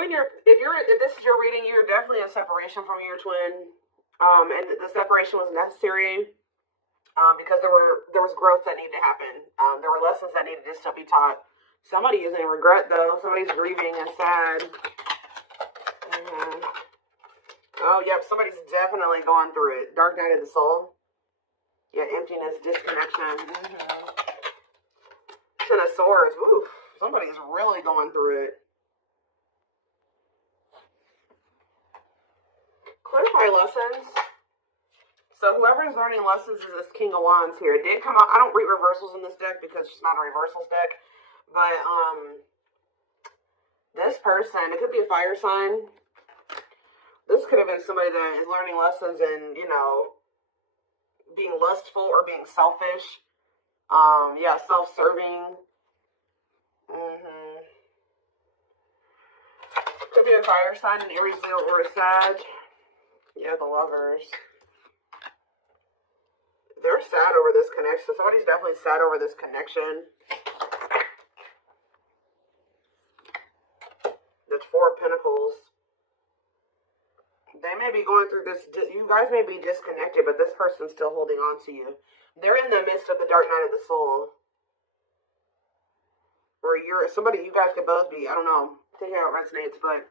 if this is your reading, you're definitely in separation from your twin. And the separation was necessary because there was growth that needed to happen. There were lessons that needed to still be taught. Somebody is in regret though. Somebody's grieving and sad. Oh, yep. Somebody's definitely going through it. Dark night of the soul. Yeah, emptiness, disconnection. Ten of Swords. Ooh, somebody's really going through it. Clarify lessons. So whoever is learning lessons is this King of Wands here. It did come out. I don't read reversals in this deck because it's not a reversals deck. But this person, it could be a fire sign. This could have been somebody that is learning lessons and, you know, being lustful or being selfish. Yeah, self-serving. Could be a fire sign, an Aries, Leo, or a Sag. Yeah, the Lovers. They're sad over this connection. Somebody's definitely sad over this connection. The Four of Pentacles. They may be going through this. You guys may be disconnected, but this person's still holding on to you. They're in the midst of the dark night of the soul. Or you're somebody, you guys could both be. I don't know. Take how it resonates, but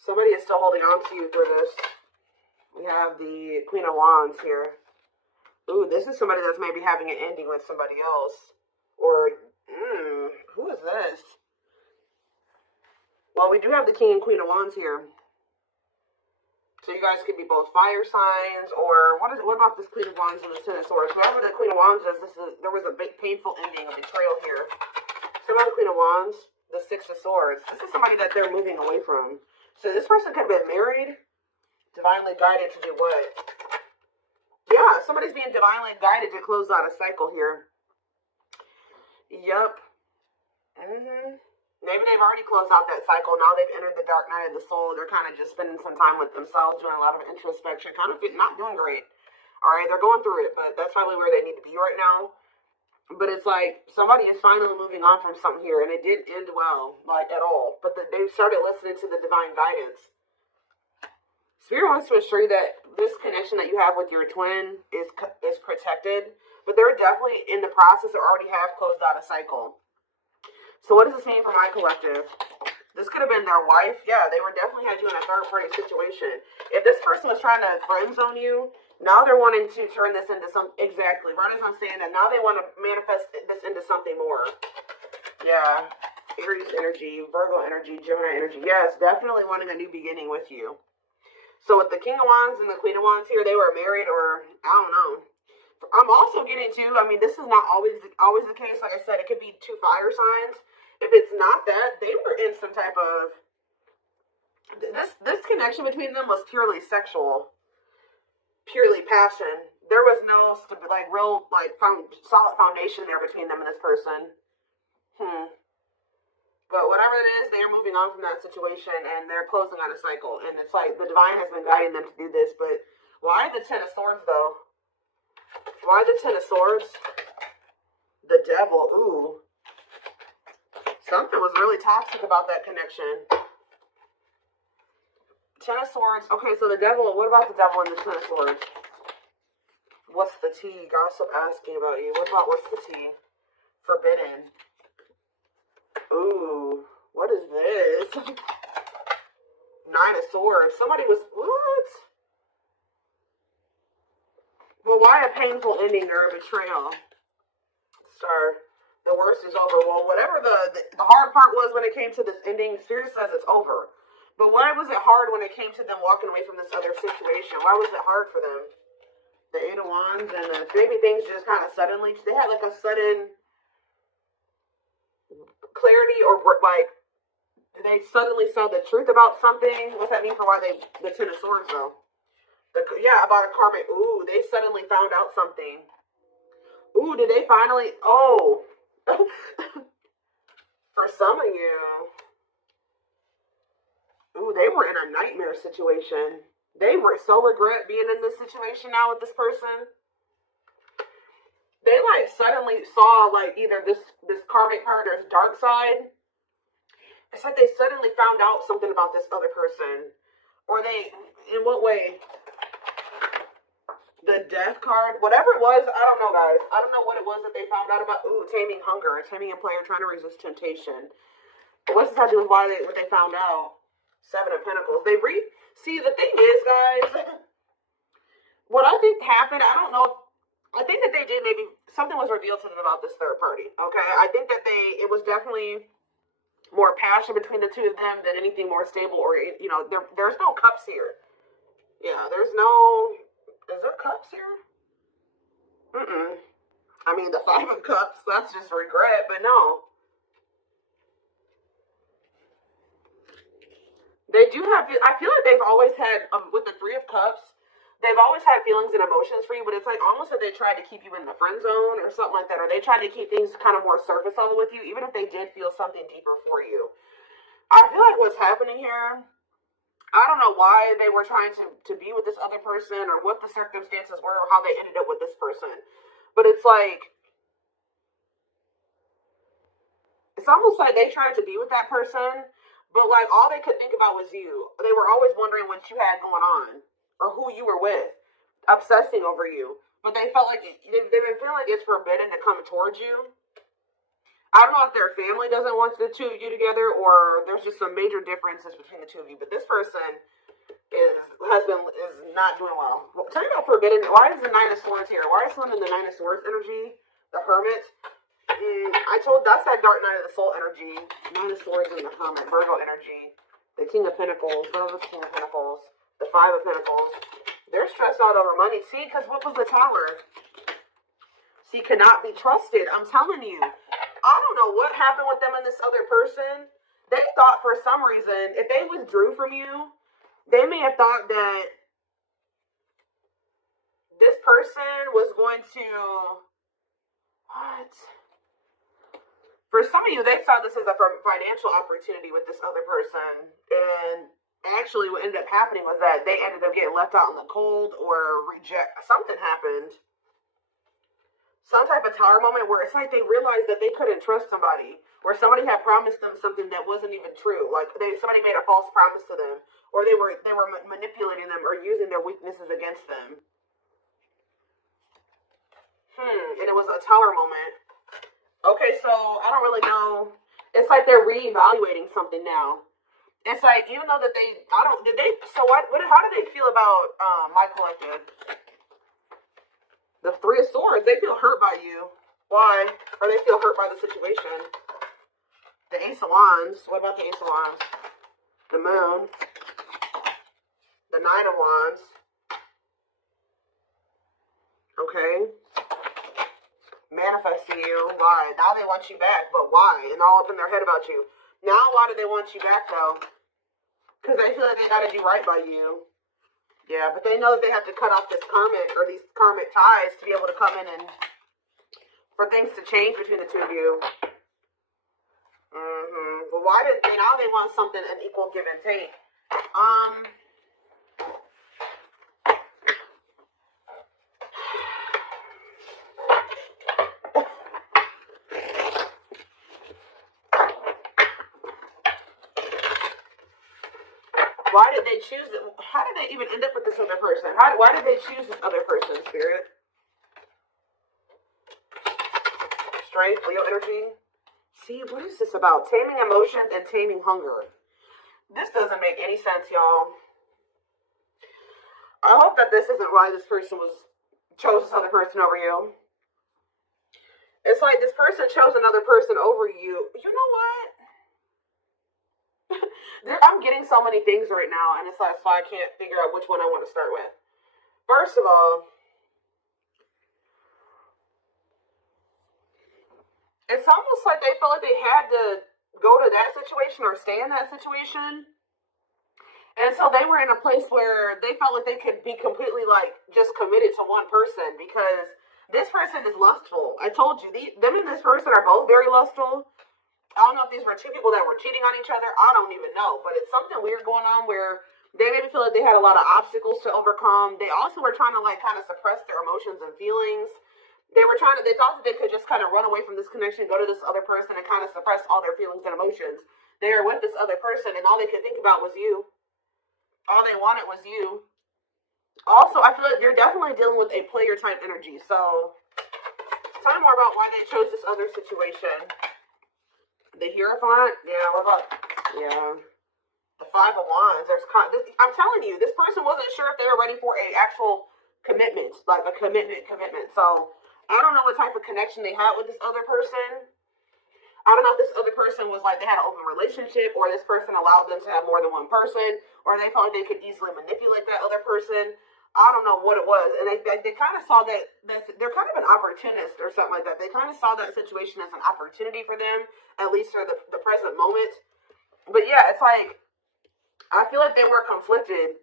somebody is still holding on to you through this. We have the Queen of Wands here. Ooh, this is somebody that's maybe having an ending with somebody else. Or, who is this? Well, we do have the King and Queen of Wands here. So you guys could be both fire signs, or what about this Queen of Wands and the Ten of Swords? Whoever the Queen of Wands is, there was a big painful ending, a betrayal here. So about the Queen of Wands, the Six of Swords. This is somebody that they're moving away from. So this person could have been married, divinely guided to do what? Yeah, somebody's being divinely guided to close out a cycle here. Yup. Maybe they've already closed out that cycle. Now they've entered the dark night of the soul. They're kind of just spending some time with themselves, doing a lot of introspection, kind of not doing great. All right, they're going through it, but that's probably where they need to be right now. But it's like somebody is finally moving on from something here, and it didn't end well, like at all. But they started listening to the divine guidance. Spirit wants to assure you that this connection that you have with your twin is protected, but they're definitely in the process or already have closed out a cycle. So what does this mean for my collective? This could have been their wife. Yeah, they were definitely had you in a third-party situation. If this person was trying to friend zone you, now they're wanting to turn this into something. Exactly. Right as I'm saying that, now they want to manifest this into something more. Yeah. Aries energy, Virgo energy, Gemini energy. Yes, definitely wanting a new beginning with you. So with the King of Wands and the Queen of Wands here, they were married or, I don't know. I'm also getting to, I mean, this is not always the case. Like I said, it could be two fire signs. If it's not that, they were in some type of, this connection between them was purely sexual, purely passion. There was no real solid foundation there between them and this person. But whatever it is, they're moving on from that situation and they're closing out a cycle. And it's like the divine has been guiding them to do this. But why the Ten of Swords though? Why the Ten of Swords? The Devil. Ooh. Something was really toxic about that connection. Ten of Swords. Okay, so the Devil. What about the Devil and the Ten of Swords? What's the tea? Gossip asking about you. What about what's the tea? Forbidden. Ooh. What is this? Nine of Swords. Somebody was... What? Well, why a painful ending or a betrayal? Star. The worst is over. Well, whatever the hard part was when it came to this ending, Spirit says it's over. But why was it hard when it came to them walking away from this other situation? Why was it hard for them? The Eight of Wands and maybe things just kind of suddenly, they had like a sudden clarity or like, they suddenly saw the truth about something. What's that mean for why the Ten of Swords though? Yeah, about a karmic. Ooh, they suddenly found out something. Ooh, did they finally? Oh. For some of you. Ooh, they were in a nightmare situation. They were so regret being in this situation now with this person. They like suddenly saw like either this karmic partner's dark side. It's like they suddenly found out something about this other person. Or they, in what way? The death card, whatever it was, I don't know, guys. I don't know what it was that they found out about. Ooh, taming hunger, taming a player trying to resist temptation. What's this have to do with what they found out? Seven of Pentacles. See, the thing is, guys, what I think happened, I don't know. I think that they did maybe something was revealed to them about this third party. Okay, I think that it was definitely more passion between the two of them than anything more stable, or there's no cups here. Yeah, there's no. Is there cups here? I mean, the Five of Cups, that's just regret, but no. They do have, I feel like they've always had, with the Three of Cups, they've always had feelings and emotions for you, but it's like almost like they tried to keep you in the friend zone or something like that, or they tried to keep things kind of more surface level with you, even if they did feel something deeper for you. I feel like what's happening here, I don't know why they were trying to be with this other person or what the circumstances were or how they ended up with this person. But it's like, it's almost like they tried to be with that person, but like all they could think about was you. They were always wondering what you had going on or who you were with, obsessing over you. But they felt like, they've been feeling like it's forbidden to come towards you. I don't know if their family doesn't want the two of you together or there's just some major differences between the two of you. But this person is not doing well. Tell me about forbidden. Why is the Nine of Swords here? Why is someone in the Nine of Swords energy? The Hermit. That's that dark night of the soul energy. Nine of Swords and the Hermit. Virgo energy. The King of Pentacles. What was the King of Pentacles? The Five of Pentacles. They're stressed out over money. See, because what was the Tower? See, cannot be trusted. I'm telling you. I don't know what happened with them and this other person. They thought for some reason, if they withdrew from you, they may have thought that this person was going to, what? For some of you, they saw this as a financial opportunity with this other person. And actually what ended up happening was that they ended up getting left out in the cold or something happened. Some type of Tower moment where it's like they realized that they couldn't trust somebody, where somebody had promised them something that wasn't even true. Like somebody made a false promise to them, or they were manipulating them or using their weaknesses against them. And it was a Tower moment. Okay, so I don't really know. It's like they're reevaluating something now. It's like even though that how do they feel about my collective? The Three of Swords, they feel hurt by you. Why? Or they feel hurt by the situation. The Ace of Wands. What about the Ace of Wands? The Moon. The Nine of Wands. Okay. Manifesting you. Why? Now they want you back, but why? And all up in their head about you. Now why do they want you back, though? Because they feel like they got to do right by you. Yeah, but they know that they have to cut off these karmic ties to be able to come in and for things to change between the two of you. But why did they now? They want something an equal give and take. Why did they choose it? How did they even end up with this other person? Why did they choose this other person, Spirit? Strength, Leo energy. See, what is this about? Taming emotions and taming hunger. This doesn't make any sense, y'all. I hope that this isn't why this person chose this other person over you. It's like this person chose another person over you. You know what? I'm getting so many things right now, and it's like, so I can't figure out which one I want to start with. First of all, it's almost like they felt like they had to go to that situation or stay in that situation. And so they were in a place where they felt like they could be completely like just committed to one person because this person is lustful. I told you, them and this person are both very lustful. I don't know if these were two people that were cheating on each other. I don't even know. But it's something weird going on where they made me feel like they had a lot of obstacles to overcome. They also were trying to like kind of suppress their emotions and feelings. They thought that they could just kind of run away from this connection, go to this other person and kind of suppress all their feelings and emotions. They were with this other person, and all they could think about was you. All they wanted was you. Also, I feel like you're definitely dealing with a player type energy. So, tell me more about why they chose this other situation. The Hierophant, yeah, what about, yeah. The Five of Wands. I'm telling you, this person wasn't sure if they were ready for a actual commitment, like a commitment. So I don't know what type of connection they had with this other person. I don't know if this other person was like they had an open relationship, or this person allowed them to have more than one person, or they felt like they could easily manipulate that other person. I don't know what it was, and they kind of saw that they're kind of an opportunist or something like that. They kind of saw that situation as an opportunity for them, at least for the present moment. But yeah, it's like, I feel like they were conflicted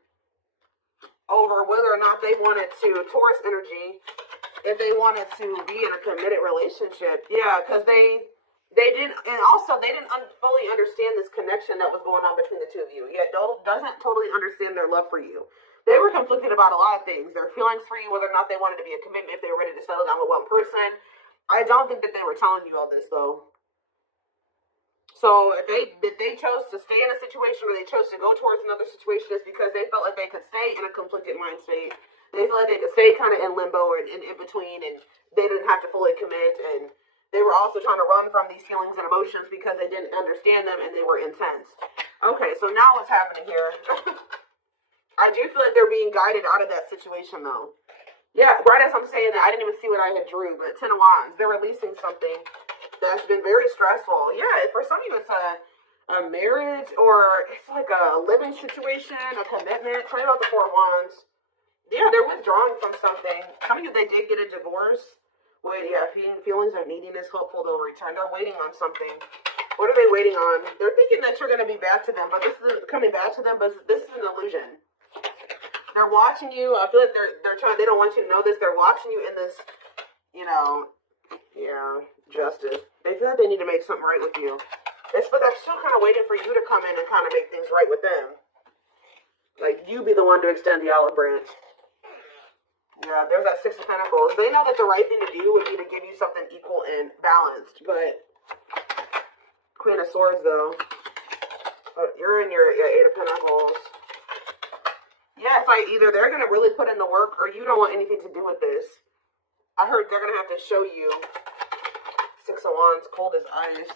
over whether or not they wanted to, Taurus energy, if they wanted to be in a committed relationship. Yeah, because they didn't, and also they didn't fully understand this connection that was going on between the two of you. Yeah, doesn't totally understand their love for you. They were conflicted about a lot of things. Their feelings for you, whether or not they wanted to be a commitment, if they were ready to settle down with one person. I don't think that they were telling you all this, though. So if they chose to stay in a situation, or they chose to go towards another situation, it's because they felt like they could stay in a conflicted mind state. They felt like they could stay kind of in limbo and in between, and they didn't have to fully commit. And they were also trying to run from these feelings and emotions because they didn't understand them and they were intense. Okay, so now what's happening here? I do feel like they're being guided out of that situation, though. Yeah, right as I'm saying that, I didn't even see what I had drew, but Ten of Wands, they're releasing something that's been very stressful. Yeah, for some of you, it's a marriage, or it's like a living situation, a commitment. Tell me about the Four of Wands. Yeah, they're withdrawing from something. Some of you, they did get a divorce. Wait, yeah, feelings of neediness, hopeful they'll return. They're waiting on something. What are they waiting on? They're thinking that you're going to be back to them, but this is coming back to them, but this is an illusion. They're watching you. I feel like they're trying. They don't want you to know this. They're watching you in this, yeah, justice. They feel like they need to make something right with you. But they're still kind of waiting for you to come in and kind of make things right with them. Like, you be the one to extend the olive branch. Yeah, there's that Six of Pentacles. They know that the right thing to do would be to give you something equal and balanced. But Queen of Swords, though. You're in your Eight of Pentacles. Yeah, it's like either they're going to really put in the work, or you don't want anything to do with this. I heard they're going to have to show you. Six of Wands, cold as ice.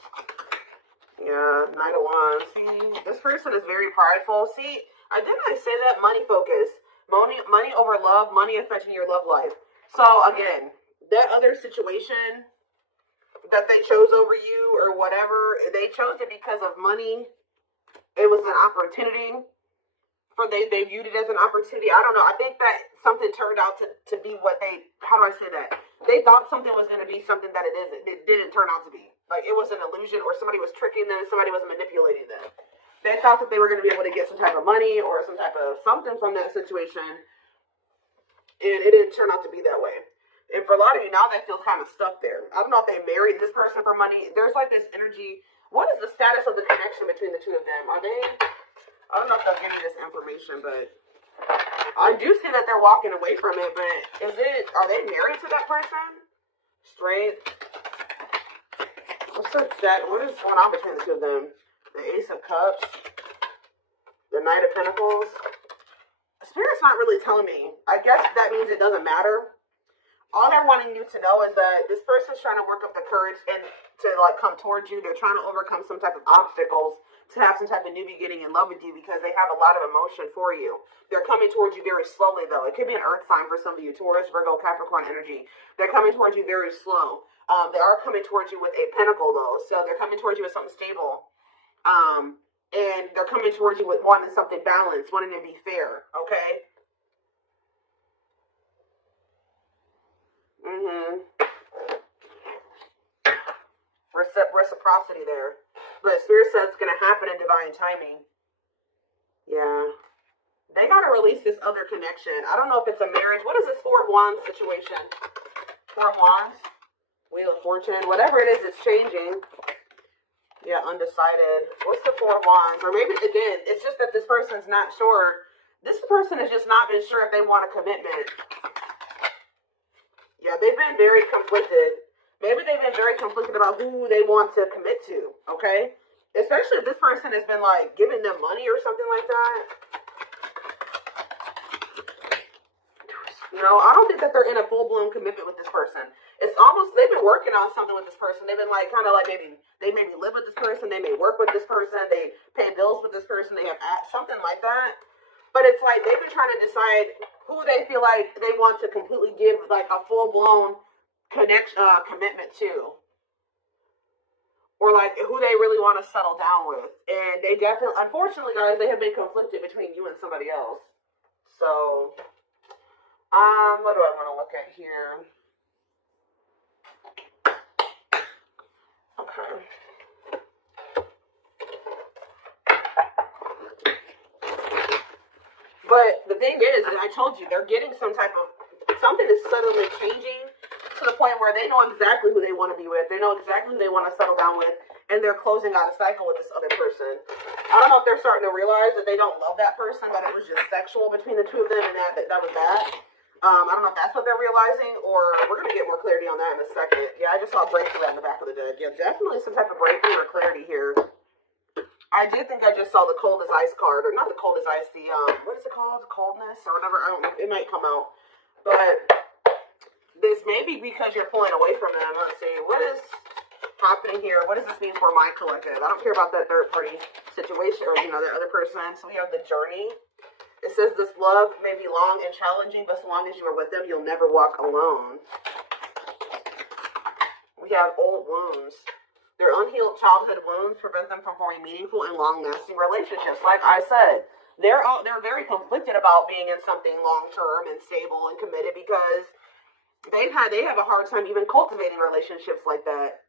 Yeah, Knight of Wands. See, this person is very prideful. See, didn't I say that? Money focus. Money over love, money affecting your love life. So, again, that other situation that they chose over you or whatever, they chose it because of money. It was an opportunity. They viewed it as an opportunity. I don't know. I think that something turned out to be what how do I say that? They thought something was going to be something that it isn't. It didn't turn out to be. Like, it was an illusion, or somebody was tricking them, somebody was manipulating them. They thought that they were going to be able to get some type of money or some type of something from that situation, and it didn't turn out to be that way. And for a lot of you, now they feel kind of stuck there. I don't know if they married this person for money. There's like this energy. What is the status of the connection between the two of them? Are they... I don't know if they'll give you this information, but I do see that they're walking away from it, but are they married to that person? Straight. What is going on between the two of them? The Ace of Cups. The Knight of Pentacles. Spirit's not really telling me. I guess that means it doesn't matter. All they're wanting you to know is that this person's trying to work up the courage and to like come towards you. They're trying to overcome some type of obstacles to have some type of new beginning in love with you, because they have a lot of emotion for you. They're coming towards you very slowly, though. It could be an earth sign for some of you, Taurus, Virgo, Capricorn energy. They're coming towards you very slow. They are coming towards you with a pentacle, though. So they're coming towards you with something stable. And they're coming towards you with wanting something balanced, wanting to be fair, okay? Reciprocity there. But Spirit says it's going to happen in divine timing. Yeah. They got to release this other connection. I don't know if it's a marriage. What is this Four of Wands situation? Four of Wands? Wheel of Fortune? Whatever it is, it's changing. Yeah, undecided. What's the Four of Wands? Or maybe, again, it's just that this person's not sure. This person has just not been sure if they want a commitment. Yeah, they've been very conflicted. Maybe they've been very conflicted about who they want to commit to, okay? Especially if this person has been like giving them money or something like that. You know, I don't think that they're in a full-blown commitment with this person. It's almost, they've been working on something with this person. They've been like, kind of like maybe live with this person. They may work with this person. They pay bills with this person. They have something like that. But it's like they've been trying to decide who they feel like they want to completely give like a full-blown commitment to. Or like who they really want to settle down with. And they definitely, unfortunately guys, they have been conflicted between you and somebody else. So... what do I want to look at here? Okay. But the thing is, and I told you, they're getting some type of, something is suddenly changing to the point where they know exactly who they want to be with. They know exactly who they want to settle down with, and they're closing out a cycle with this other person. I don't know if they're starting to realize that they don't love that person, but it was just sexual between the two of them, and that was that. I don't know if that's what they're realizing, or we're going to get more clarity on that in a second. Yeah, I just saw breakthrough in the back of the deck. Yeah, definitely some type of breakthrough or clarity here. I did think I just saw the cold as ice card, or not the cold as ice, the, what is it called? Coldness or whatever. I don't know. It might come out. But this may be because you're pulling away from them. Let's see. What is happening here? What does this mean for my collective? I don't care about that third party situation or, you know, that other person. So we have the journey. It says this love may be long and challenging, but so long as you are with them, you'll never walk alone. We have old wounds. Their unhealed childhood wounds prevent them from forming meaningful and long-lasting relationships. Like I said, they're very conflicted about being in something long-term and stable and committed because they have a hard time even cultivating relationships like that.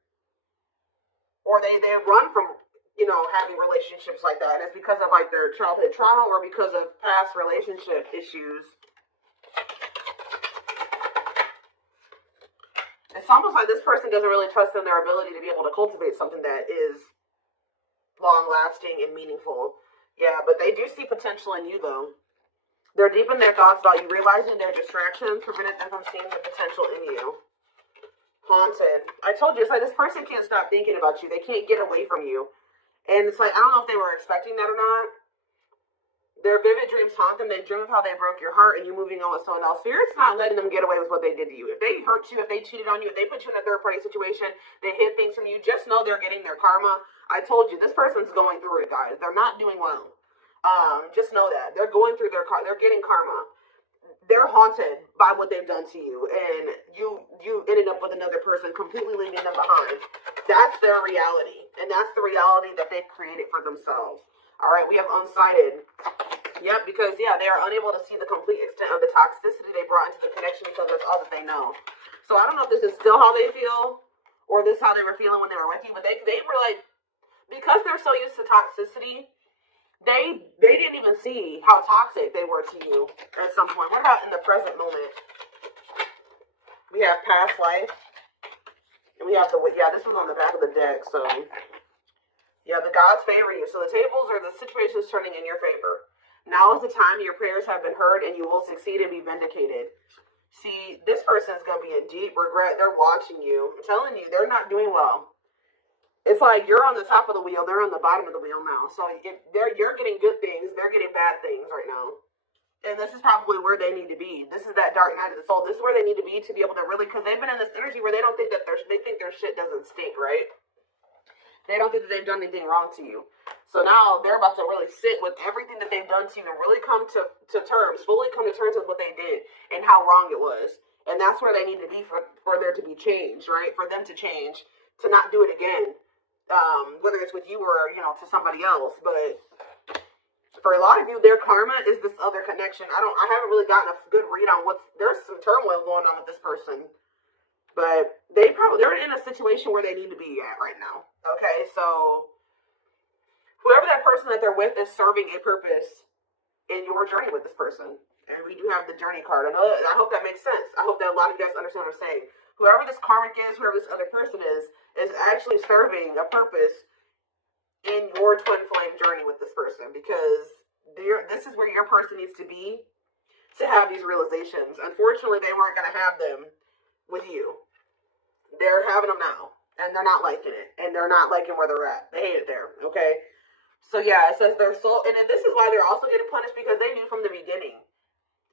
Or they run from, you know, having relationships like that. And it's because of like their childhood trauma or because of past relationship issues. It's almost like this person doesn't really trust in their ability to be able to cultivate something that is long-lasting and meaningful. Yeah, but they do see potential in you, though. They're deep in their thoughts about you, realizing their distractions prevented them from seeing the potential in you. Haunted. I told you, it's like this person can't stop thinking about you. They can't get away from you. And it's like, I don't know if they were expecting that or not. Their vivid dreams haunt them. They dream of how they broke your heart and you moving on with someone else. Spirit's not letting them get away with what they did to you. If they hurt you, if they cheated on you, if they put you in a third-party situation, they hid things from you, just know they're getting their karma. I told you, this person's going through it, guys. They're not doing well. Just know that. They're going through they're getting karma. They're haunted by what they've done to you. And you ended up with another person, completely leaving them behind. That's their reality. And that's the reality that they've created for themselves. All right, we have unsighted. Yep, because, yeah, they are unable to see the complete extent of the toxicity they brought into the connection because that's all that they know. So I don't know if this is still how they feel or this is how they were feeling when they were with you, but they were like, because they're so used to toxicity, they didn't even see how toxic they were to you at some point. What about in the present moment? We have past life. And we have this one's on the back of the deck, so... Yeah, the gods favor you. So the tables or the situation is turning in your favor. Now is the time your prayers have been heard and you will succeed and be vindicated. See, this person is going to be in deep regret. They're watching you. I'm telling you, they're not doing well. It's like you're on the top of the wheel. They're on the bottom of the wheel now. So you're getting good things. They're getting bad things right now. And this is probably where they need to be. This is that dark night of the soul. This is where they need to be to be able to really, because they've been in this energy where they don't think that they think their shit doesn't stink, right? They don't think that they've done anything wrong to you. So now they're about to really sit with everything that they've done to you and really come to terms, fully come to terms with what they did and how wrong it was. And that's where they need to be for there to be change, right? For them to change, to not do it again. Whether it's with you or, you know, to somebody else. But for a lot of you, their karma is this other connection. I haven't really gotten a good read on there's some turmoil going on with this person. But they're in a situation where they need to be at right now. Okay, so whoever that person that they're with is serving a purpose in your journey with this person. And we do have the journey card. I hope that makes sense. I hope that a lot of you guys understand what I'm saying. Whoever this karmic is, whoever this other person is actually serving a purpose in your twin flame journey with this person. Because this is where your person needs to be to have these realizations. Unfortunately, they weren't going to have them with you. They're having them now. And and they're not liking it, and they're not liking where they're at. They hate it there, okay? So yeah, it says their soul, and this is why they're also getting punished, because they knew from the beginning.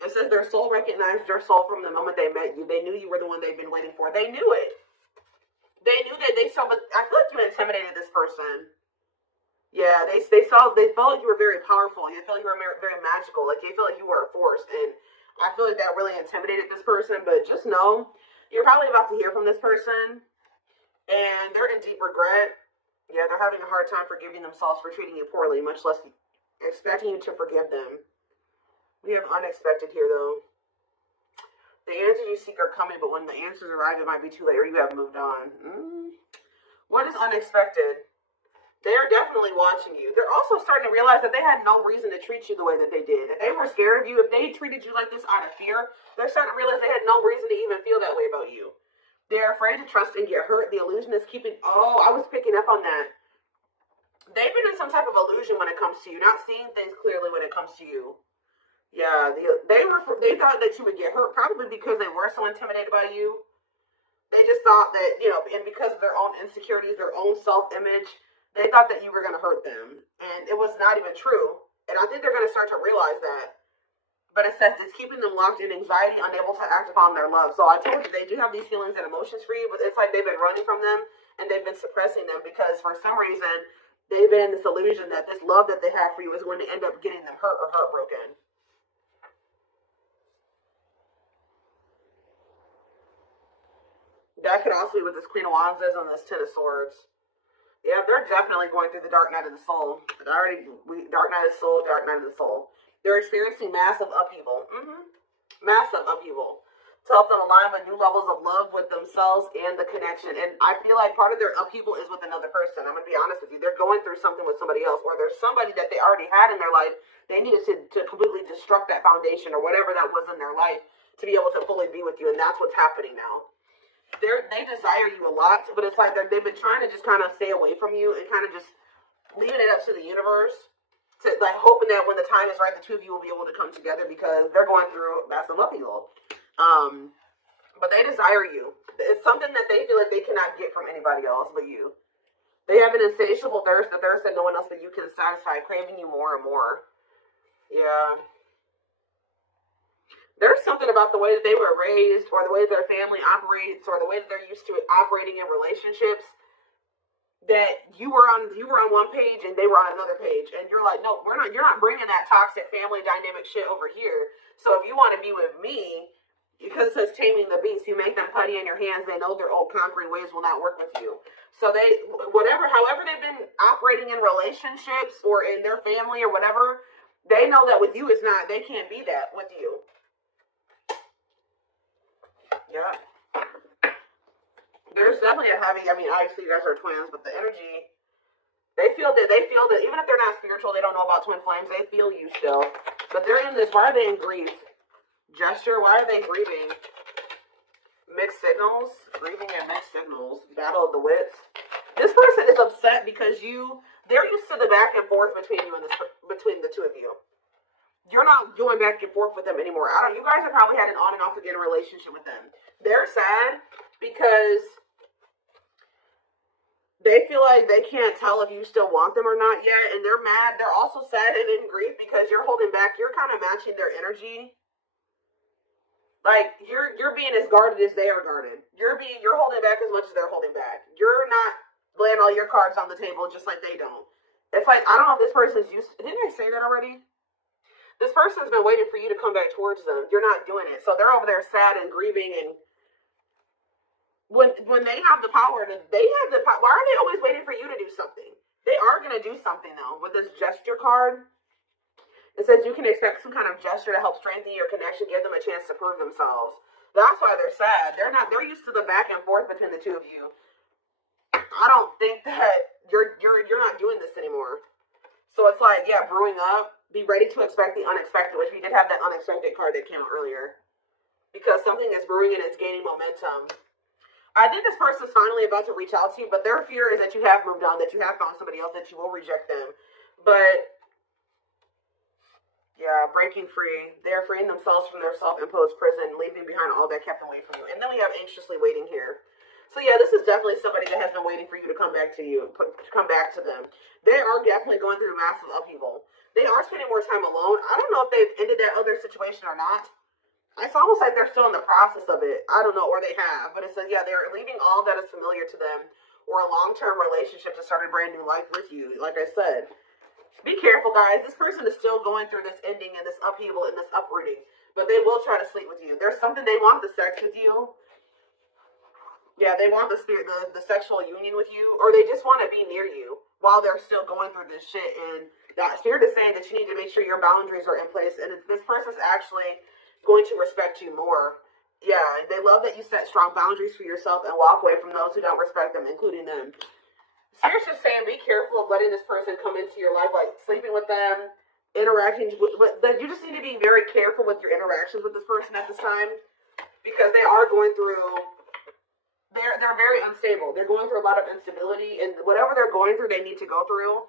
It says their soul recognized your soul from the moment they met you. They knew you were the one they've been waiting for. They knew it. They knew that they saw, but I feel like you intimidated this person. Yeah, they felt like you were very powerful. They felt like you were very magical. Like they felt like you were a force, and I feel like that really intimidated this person. But just know, you're probably about to hear from this person, and they're in deep regret. Yeah, they're having a hard time forgiving themselves for treating you poorly, much less expecting you to forgive them. We have unexpected here, though. The answers you seek are coming, but when the answers arrive, it might be too late, or you have moved on. What is unexpected? They are definitely watching you. They're also starting to realize that they had no reason to treat you the way that they did. If they were scared of you, if they treated you like this out of fear, they're starting to realize they had no reason to even feel that way about you. They're afraid to trust and get hurt. The illusion is keeping... Oh, I was picking up on that. They've been in some type of illusion when it comes to you, not seeing things clearly when it comes to you. Yeah, they thought that you would get hurt, probably because they were so intimidated by you. They just thought that, and because of their own insecurities, their own self-image, they thought that you were going to hurt them. And it was not even true. And I think they're going to start to realize that. But it says it's keeping them locked in anxiety, unable to act upon their love. So I told you, they do have these feelings and emotions for you, but it's like they've been running from them, and they've been suppressing them because for some reason, they've been in this illusion that this love that they have for you is going to end up getting them hurt or heartbroken. That could also be what this Queen of Wands is on this Ten of Swords. Yeah, they're definitely going through the dark night of the soul. Dark night of the soul, dark night of the soul. They're experiencing massive upheaval. Massive upheaval. To help them align with new levels of love with themselves and the connection. And I feel like part of their upheaval is with another person. I'm going to be honest with you. They're going through something with somebody else. Or there's somebody that they already had in their life. They needed to completely destruct that foundation or whatever that was in their life to be able to fully be with you. And that's what's happening now. They desire you a lot, but it's like they've been trying to just kind of stay away from you and kind of just leaving it up to the universe, to like hoping that when the time is right, the two of you will be able to come together because they're going through massive upheaval. But they desire you. It's something that they feel like they cannot get from anybody else but you. They have an insatiable thirst, a thirst that no one else but you can satisfy, craving you more and more. Yeah. There's something about the way that they were raised or the way that their family operates or the way that they're used to operating in relationships that you were on one page and they were on another page. And you're like, no, you're not bringing that toxic family dynamic shit over here. So if you want to be with me, because it says taming the beast, you make them putty in your hands. They know their old conquering ways will not work with you. So however they've been operating in relationships or in their family or whatever, they know that with you they can't be that with you. Yeah. There's definitely a heavy, obviously you guys are twins, but the energy, they feel that even if they're not spiritual, they don't know about twin flames, they feel you still. But they're in this, why are they in grief? Gesture, why are they grieving? Mixed signals, grieving and mixed signals, battle of the wits. This person is upset because they're used to the back and forth between between the two of you. You're not going back and forth with them anymore. You guys have probably had an on and off again relationship with them. They're sad because they feel like they can't tell if you still want them or not yet. And they're mad. They're also sad and in grief because you're holding back. You're kind of matching their energy. Like you're being as guarded as they are guarded. You're holding back as much as they're holding back. You're not laying all your cards on the table just like they don't. It's like, I don't know if this person's used to, didn't I say that already? This person's been waiting for you to come back towards them. You're not doing it. So they're over there sad and grieving. And when they have the power, why are they always waiting for you to do something? They are going to do something, though. With this gesture card, it says you can expect some kind of gesture to help strengthen your connection, give them a chance to prove themselves. That's why they're sad. They're used to the back and forth between the two of you. I don't think that you're not doing this anymore. So it's like, yeah, brewing up. Be ready to expect the unexpected, which we did have that unexpected card that came out earlier. Because something is brewing and it's gaining momentum. I think this person's finally about to reach out to you, but their fear is that you have moved on, that you have found somebody else, that you will reject them. But, yeah, breaking free. They're freeing themselves from their self-imposed prison, leaving behind all that kept them away from you. And then we have anxiously waiting here. So, yeah, this is definitely somebody that has been waiting for you to come back to you, to come back to them. They are definitely going through massive upheaval. They are spending more time alone. I don't know if they've ended that other situation or not. It's almost like they're still in the process of it. I don't know, or they have. But it says, yeah, they're leaving all that is familiar to them or a long-term relationship to start a brand new life with you. Like I said, be careful, guys. This person is still going through this ending and this upheaval and this uprooting. But they will try to sleep with you. There's something they want the sex with you. Yeah, they want the spirit, the sexual union with you, or they just want to be near you while they're still going through this shit. And that spirit is saying that you need to make sure your boundaries are in place. And this person's actually going to respect you more. Yeah, they love that you set strong boundaries for yourself and walk away from those who don't respect them, including them. Spirit's just saying be careful of letting this person come into your life, like sleeping with them, interacting with you just need to be very careful with your interactions with this person at this time, because they are going through they're very unstable. They're going through a lot of instability, and whatever they're going through, they need to go through.